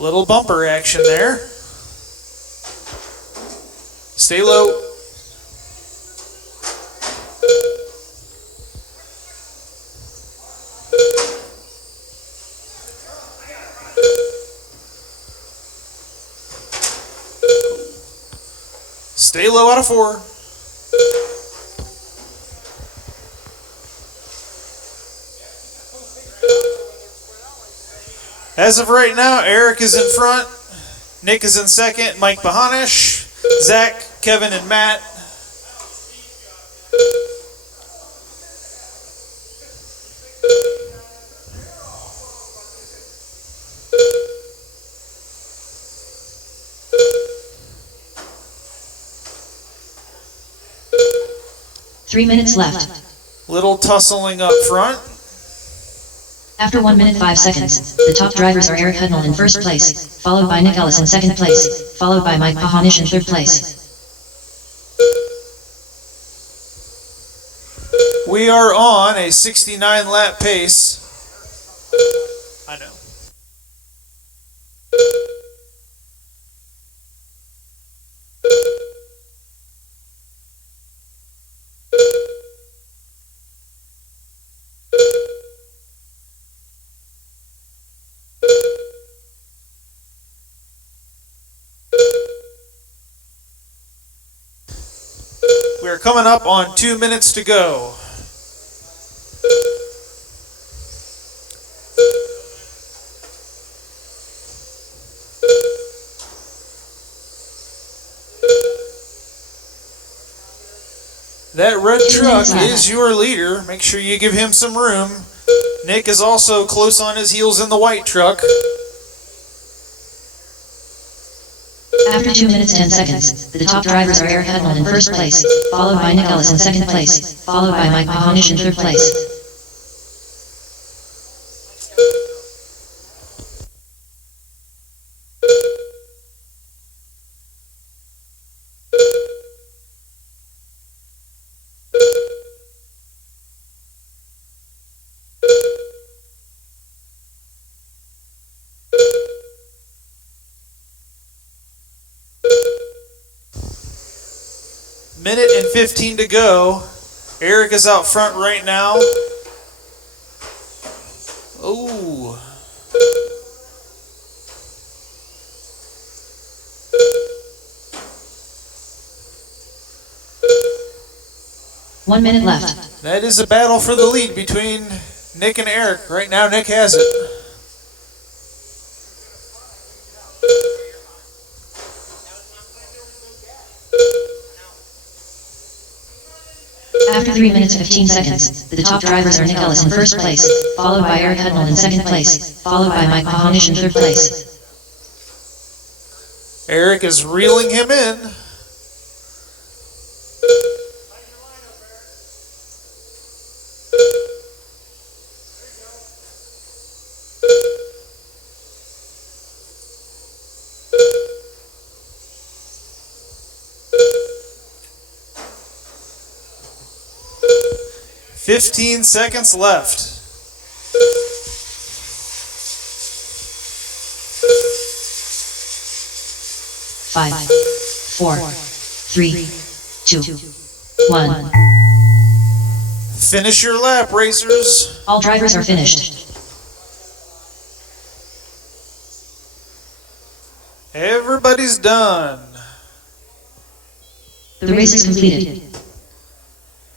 Little bumper action there. Stay low. Stay low out of 4. As of right now, Eric is in front, Nick is in second, Mike Bahanish, Zach, Kevin, and Matt. Three minutes left. Little tussling up front. After 1 minute 5 seconds, the top drivers are Eric Hudnall in first place, followed by Nick Ellis in second place, followed by Mike Pahanish in third place. We are on a 69 lap pace. I know. We're coming up on 2 minutes to go. That red truck is your leader. Make sure you give him some room. Nick is also close on his heels in the white truck. After 2 minutes 10 seconds, the top drivers are Eric Hudnall in first place, followed by Nick Ellis in second place, followed by Mike Pahanish in third place. Minute and 15 to go. Eric is out front right now. Ooh. One minute left. That is a battle for the lead between Nick and Eric. Right now, Nick has it. After 3 minutes 15 seconds, the top drivers are Nick Ellis in first place, followed by Eric Hudnall in second place, followed by Mike Pahanish in third place. Eric is reeling him in. Fifteen seconds left. Five, 4, 3, 2, 1. Finish your lap, racers. All drivers are finished. Everybody's done. The race is completed.